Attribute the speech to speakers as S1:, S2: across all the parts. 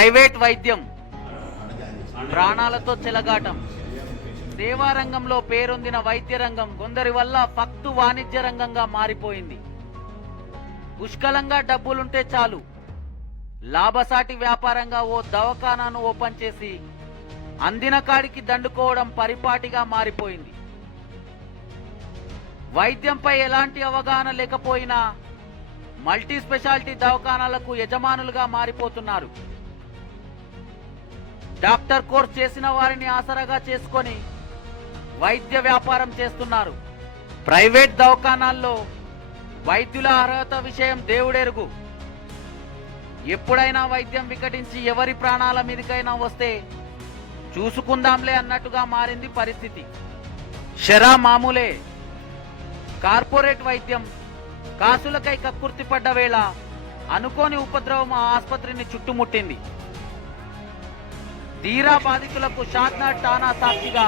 S1: Private వైద్యం. ప్రాణాలతో చెలగాటం. సేవారంగంలో పేరొందిన వైద్య రంగం కొందరి వల్ల ఫక్తు వాణిజ్య రంగంగా మారిపోయింది. పుష్కలంగా డబ్బులుంటే చాలు. లాభసాటి వ్యాపారంగా ఓ దవాఖానాను ఓపెన్ చేసి అందిన కాడికి దండుకోవడం పరిపాటిగా మారిపోయింది. వైద్యంపై ఎలాంటి అవగాహన లేకపోయినా మల్టీ స్పెషాలిటీ దవాఖానాలకు యజమానులుగా మారిపోతున్నారు. డాక్టర్ కోర్స్ చేసిన వారిని ఆసరాగా చేసుకొని వైద్య వ్యాపారం చేస్తున్నారు. ప్రైవేట్ దవాఖానాల్లో వైద్యుల అర్హత విషయం దేవుడెరుగు. ఎప్పుడైనా వైద్యం వికటించి ఎవరి ప్రాణాల మీదకైనా వస్తే చూసుకుందాంలే అన్నట్టుగా మారింది పరిస్థితి. షరా మామూలే. కార్పొరేట్ వైద్యం కాసులకై కక్కుర్తి పడ్డ వేళ అనుకోని ఉపద్రవం ఆ ఆసుపత్రిని చుట్టుముట్టింది. తీరా బాధితులకు షాద్నాథ్ టానా సాక్షిగా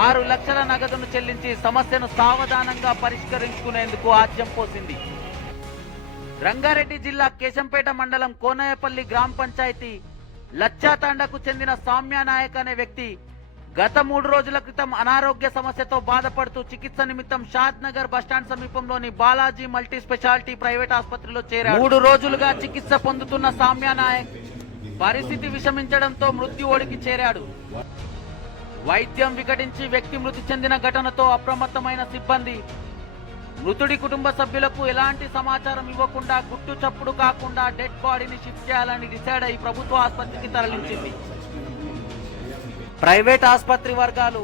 S1: ఆరు లక్షల నగదును చెల్లించి సమస్యను సావధానంగా పరిష్కరించుకునేందుకు ఆజ్యం పోసింది. రంగారెడ్డి జిల్లా కేశంపేట మండలం కోనయపల్లి గ్రామ పంచాయతీ లచ్చాతాండకు చెందిన సౌమ్య నాయక్ అనే వ్యక్తి గత మూడు రోజుల క్రితం అనారోగ్య సమస్యతో బాధపడుతూ చికిత్స నిమిత్తం షాద్ నగర్ బస్టాండ్ సమీపంలోని బాలాజీ మల్టీ స్పెషాలిటీ ప్రైవేట్ ఆసుపత్రిలో చేరారు మూడు రోజులుగా చికిత్స పొందుతున్న సామ్యానాయక్ పరిస్థితి విషమించడంతో మృత్యు ఓడికి చేరాడు. వైద్యం వికటించి వ్యక్తి మృతి చెందిన ఘటనతో అప్రమత్తమైన సిబ్బంది. మృతుడి కుటుంబ సభ్యులకు ఎలాంటి సమాచారం ఇవ్వకుండా గుట్టు చప్పుడు కాకుండా డెడ్ బాడీని షిఫ్ట్ చేయాలని డిసైడ్ అయి ప్రభుత్వ ఆసుపత్రికి తరలించింది. ప్రైవేట్ ఆసుపత్రి వర్గాలు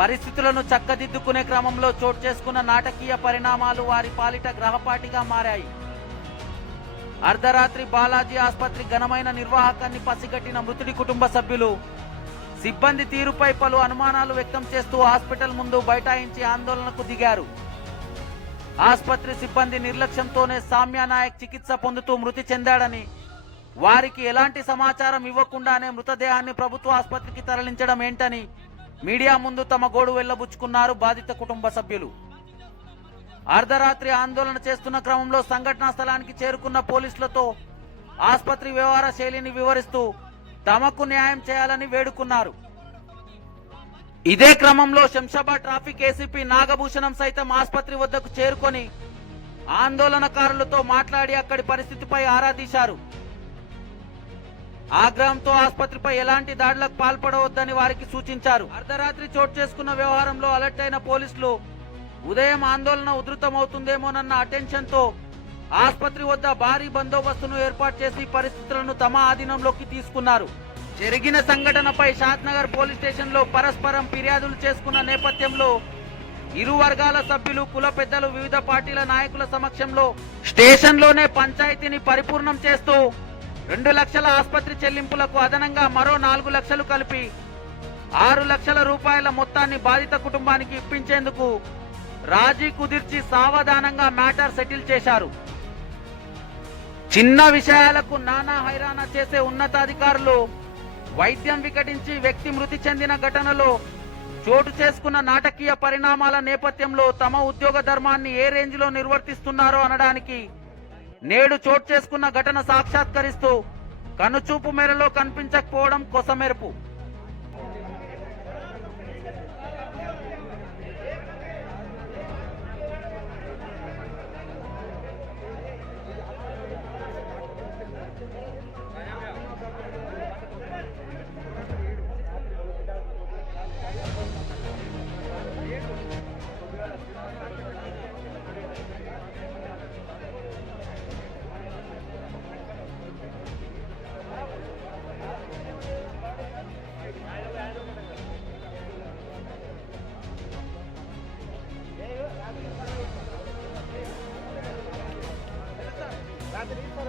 S1: పరిస్థితులను చక్కదిద్దుకునే క్రమంలో చోటు చేసుకున్న నాటకీయ పరిణామాలు వారి పాలిట గ్రహపాటిగా మారాయి. అర్ధరాత్రి బాలాజీ ఆసుపత్రి ఘనమైన నిర్వాహకాన్ని పసిగట్టిన మృతుడి కుటుంబ సభ్యులు. సిబ్బంది తీరుపై పలు అనుమానాలు వ్యక్తం చేస్తూ హాస్పిటల్ ముందు బైఠాయించి ఆందోళనకు దిగారు. ఆసుపత్రి సిబ్బంది నిర్లక్ష్యంతోనే సామ్య నాయక్ చికిత్స పొందుతూ మృతి చెందాడని వారికి ఎలాంటి సమాచారం ఇవ్వకుండానే మృతదేహాన్ని ప్రభుత్వ ఆసుపత్రికి తరలించడం ఏంటని మీడియా ముందు తమ గోడు వెళ్ళబుచ్చుకున్నారు బాధిత కుటుంబ సభ్యులు. అర్ధరాత్రి ఆందోళన చేస్తున్న క్రమంలో సంఘటనా స్థలానికి చేరుకున్న పోలీసులతో ఆసుపత్రి వ్యవహార శైలిని వివరిస్తూ తమకు న్యాయం చేయాలని వేడుకున్నారు. ఇదే క్రమంలో శంషాబాద్ ట్రాఫిక్ ఏసీపీ నాగభూషణం సైతం ఆసుపత్రి వద్దకు చేరుకొని ఆందోళనకారులతో మాట్లాడి అక్కడి పరిస్థితిపై ఆరా తీశారు. ఆగ్రహంతో ఆసుపత్రిపై ఎలాంటి దాడులకు పాల్పడవద్దని వారికి సూచించారు. అర్ధరాత్రి చోటు చేసుకున్న వ్యవహారంలో అలర్ట్ అయిన పోలీసులు ఉదయం ఆందోళన ఉధృతమవుతుందేమోనన్న అటెన్షన్తో ఆసుపత్రి వద్ద భారీ బందోబస్తును ఏర్పాటు చేసి పరిస్థితులను తమ ఆధీనంలోకి తీసుకున్నారు. జరిగిన సంఘటనపై షాద్నగర్ పోలీస్ స్టేషన్లో పరస్పరం ఫిర్యాదులు చేసుకున్న నేపథ్యంలో ఇరు వర్గాల సభ్యులు కుల పెద్దలు వివిధ పార్టీల నాయకుల సమక్షంలో స్టేషన్లోనే పంచాయతీని పరిపూర్ణం చేస్తూ రెండు లక్షల ఆసుపత్రి చెల్లింపులకు అదనంగా మరో నాలుగు లక్షలు కలిపి ఆరు లక్షల రూపాయల మొత్తాన్ని బాధిత కుటుంబానికి ఇప్పించేందుకు రాజీ కుదిర్చి సావధానంగా మ్యాటర్ సెటిల్ చేశారు. చిన్న విషయాలకు నానా హైరాణ చేసే ఉన్నతాధికారులు వైద్యం వికటించి వ్యక్తి మృతి చెందిన ఘటనలో చోటు చేసుకున్న నాటకీయ పరిణామాల నేపథ్యంలో తమ ఉద్యోగ ధర్మాన్ని ఏ రేంజ్లో నిర్వర్తిస్తున్నారో అనడానికి నేడు చోటు చేసుకున్న ఘటన సాక్షాత్కరిస్తూ కనుచూపు మేరలో కనిపించకపోవడం కొసమెరుపు.
S2: ఇక్కడ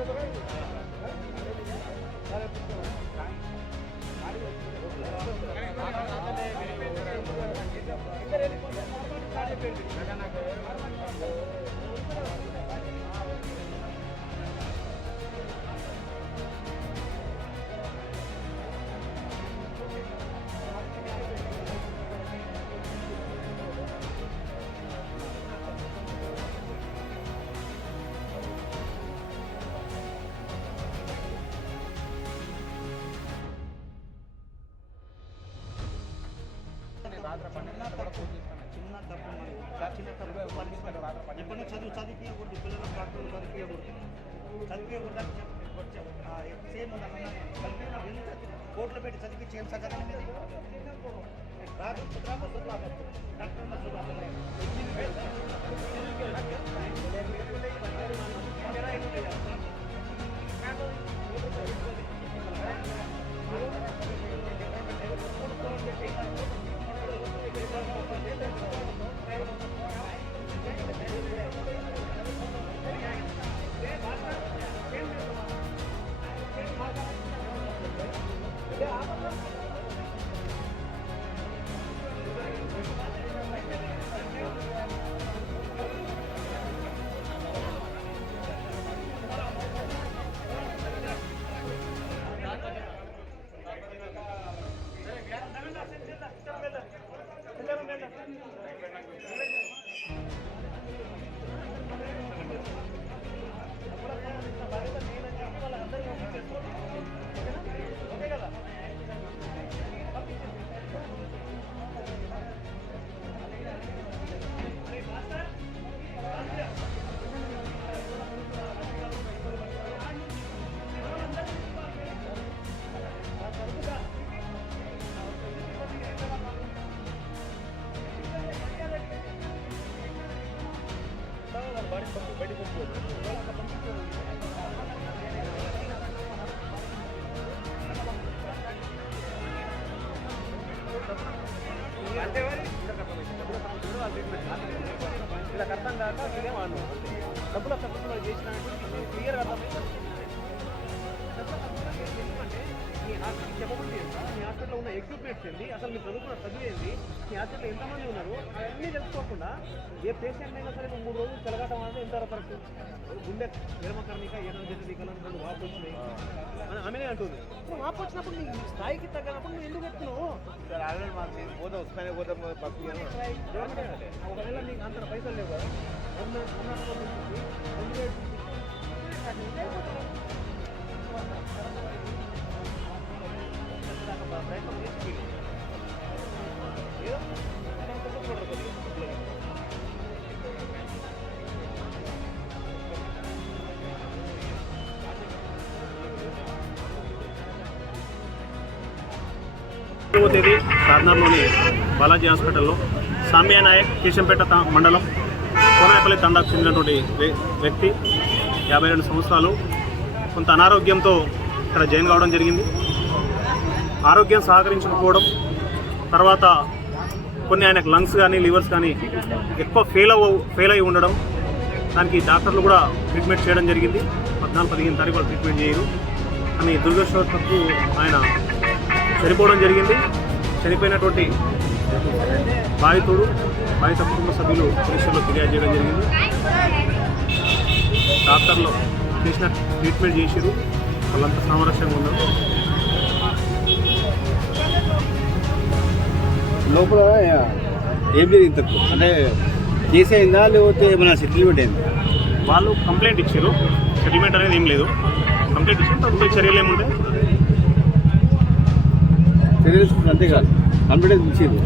S2: పిల్లలకు చదువు చదివించకూడదు పిల్లలకు డాక్టర్లు చదివించకూడదు చదివించకూడదు అని చెప్పి సేమ్ కోట్లు పెట్టి చదివించి ఏం సగం రాదు రాదు
S3: వీళ్ళకి అర్థం కాక వీళ్ళేం అన్ను డబ్బులు తప్పులు చేసిన క్లియర్ అర్థమైంది ఎందుకంటే మీ హాస్పిటల్ చెప్పబడి మీ హాస్పిటల్లో ఉన్న ఎక్విప్మెంట్స్ ఏంది అసలు మీరు చదువుకున్న చదివేది మీ హాస్పిటల్లో ఎంతమంది ఉన్నారు అవన్నీ తెలుసుకోకుండా ఏ పేషెంట్ అయినా సరే నువ్వు మూడు రోజులు ఎంత కరెక్ట్ గుండె ఎడమకర్ణిక ఏదో జరిగింది కలను వాపు వచ్చినాయి అని ఆమెనే అంటుంది. వాపు వచ్చినప్పుడు నీ స్థాయికి తగ్గనప్పుడు నువ్వు ఎందుకు ఎత్తున్నావు
S4: సార్ ఆల్రెడీ మాకు పోతే వస్తానే పోతే బస్సు
S3: ఒకవేళ నీకు అంత పైసలు లేవు కదా
S5: ఇరవై తేదీ సాధనలోని బాలాజీ హాస్పిటల్లో సామ్య నాయక్ కిషన్పేట మండలం కోనాయపల్లి తండాకు చెందినటువంటి వ్యక్తి యాభై రెండు సంవత్సరాలు. కొంత అనారోగ్యంతో ఇక్కడ జాయిన్ కావడం జరిగింది. ఆరోగ్యం సహకరించకపోవడం తర్వాత కొన్ని ఆయనకు లంగ్స్ కానీ లివర్స్ కానీ ఎక్కువ ఫెయిల్ అవ్వ ఫెయిల్ అయి ఉండడం దానికి డాక్టర్లు కూడా ట్రీట్మెంట్ చేయడం జరిగింది. పద్నాలుగు పదిహేను తారీఖు వాళ్ళు ట్రీట్మెంట్ చేయరు. కానీ దుర్గేశ్వరకు ఆయన చనిపోవడం జరిగింది. చనిపోయినటువంటి బాధితుడు బాధిత కుటుంబ సభ్యులు పోలీసుల్లో ఫిర్యాదు చేయడం జరిగింది. డాక్టర్లు చేసిన ట్రీట్మెంట్ చేసిరు వాళ్ళంతా సామరస్యంగా ఉన్నారు.
S4: లోపల ఏం జరిగింది తప్పు? అంటే కేసు అయిందా లేకపోతే ఏమైనా సెటిల్మెంట్ అయిందా?
S5: వాళ్ళు కంప్లైంట్ ఇచ్చారు సెటిల్మెంట్ అనేది ఏం లేదు. కంప్లైంట్ ఇచ్చిన తదుపరి చర్యలు ఏముంటాయి?
S4: అంతేకాదు ఇచ్చింది.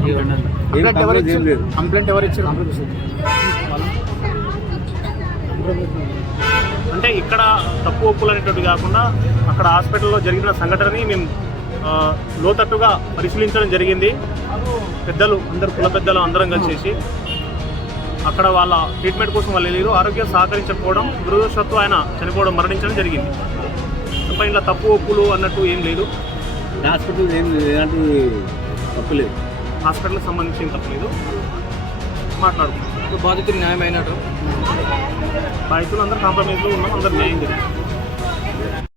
S4: ఏం లేదు.
S5: కంప్లైంట్ ఎవరు ఇచ్చారు? అంటే ఇక్కడ తప్పు ఒప్పులు అనేటువంటి కాకుండా అక్కడ హాస్పిటల్లో జరిగిన సంఘటనని మేము లోతట్టుగా పరిశీలించడం జరిగింది. పెద్దలు అందరు కుల పెద్దలు అందరం కలిసేసి అక్కడ వాళ్ళ ట్రీట్మెంట్ కోసం వాళ్ళు వెళ్ళారు. ఆరోగ్యం సహకరించకపోవడం దురదృష్టత్వం ఆయన చనిపోవడం మరణించడం జరిగింది. తప్ప ఇంట్లో తప్పు ఒప్పులు అన్నట్టు ఏం లేదు.
S4: హాస్పిటల్ ఏం ఎలాంటి తప్పు లేదు.
S5: హాస్పిటల్కి సంబంధించిన తప్పు లేదు. మాట్లాడుకుంటాం
S3: బాధితులు న్యాయమైనట్టు
S5: బాధితులు అందరూ కాంప్రమైజ్లో ఉన్నాం అందరు న్యాయం జరిగింది